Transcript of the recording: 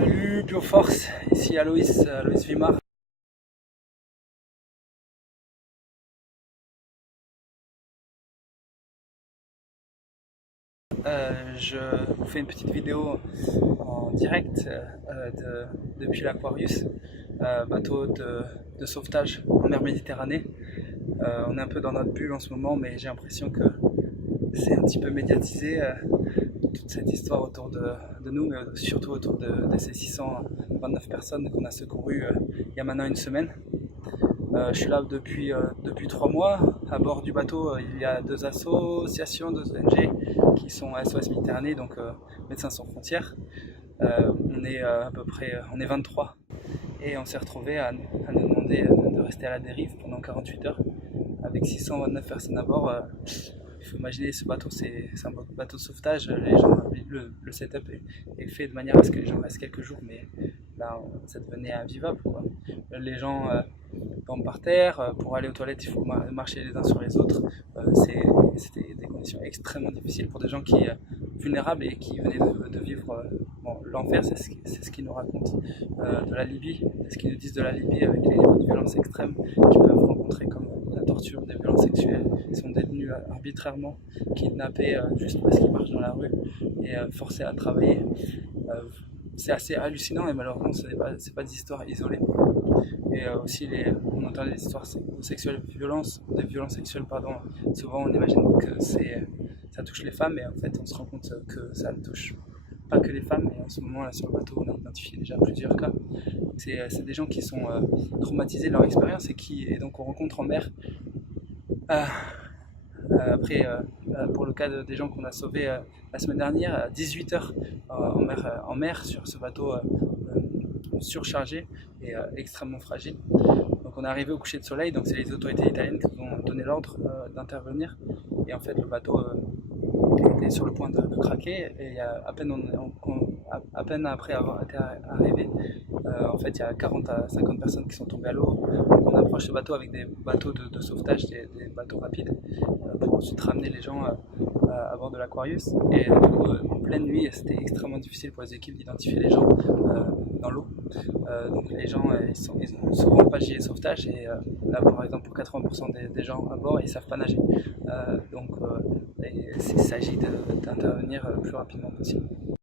Salut Bioforce, ici Aloïs Vimar. Je vous fais une petite vidéo en direct depuis l'Aquarius, bateau de sauvetage en mer Méditerranée. On est un peu dans notre bulle en ce moment, mais j'ai l'impression que c'est un petit peu médiatisé, toute cette histoire autour de nous, mais surtout autour de ces 629 personnes qu'on a secourues il y a maintenant une semaine. Je suis là depuis 3 mois. À bord du bateau, il y a 2 associations, 2 ONG qui sont SOS Méditerranée, donc Médecins sans frontières. On est à peu près on est 23 et on s'est retrouvé à nous demander de rester à la dérive pendant 48 heures avec 629 personnes à bord. Il faut imaginer, ce bateau, c'est un bateau de sauvetage. Les gens, le setup est fait de manière à ce que les gens restent quelques jours, mais là, ça devenait invivable, quoi. Les gens dorment par terre. Pour aller aux toilettes, il faut marcher les uns sur les autres. C'était des conditions extrêmement difficiles pour des gens vulnérables et qui venaient de vivre l'enfer. C'est ce qu'ils nous racontent de la Libye, ce qu'ils nous disent de la Libye avec les niveaux de violence extrêmes qu'ils peuvent rencontrer, comme la torture, des violences sexuelles. Ils sont détenus arbitrairement, kidnappés juste parce qu'ils marchent dans la rue et forcés à travailler. C'est assez hallucinant et malheureusement ce n'est pas des histoires isolées. Et aussi on entend des histoires des violences sexuelles, pardon. Souvent on imagine que ça touche les femmes, et en fait on se rend compte que ça ne touche pas que les femmes. Et en ce moment là sur le bateau on a identifié déjà plusieurs cas. C'est des gens qui sont traumatisés de leur expérience et donc on rencontre en mer. Après, pour le cas des gens qu'on a sauvés la semaine dernière, à 18 heures en mer sur ce bateau surchargé et extrêmement fragile. Donc on est arrivé au coucher de soleil, donc c'est les autorités italiennes qui nous ont donné l'ordre d'intervenir. Et en fait le bateau était sur le point de craquer, et à peine après avoir été arrivé, en fait il y a 40 à 50 personnes qui sont tombées à l'eau. Donc on approche ce bateau avec des bateaux de sauvetage, des bateaux rapides, pour ensuite ramener les gens à bord de l'Aquarius. Et du coup en pleine nuit, c'était extrêmement difficile pour les équipes d'identifier les gens dans l'eau. Donc les gens ils ont souvent pas de gilet de sauvetage, et là par exemple pour 80% des gens à bord ils savent pas nager. Donc il s'agit d'intervenir le plus rapidement possible.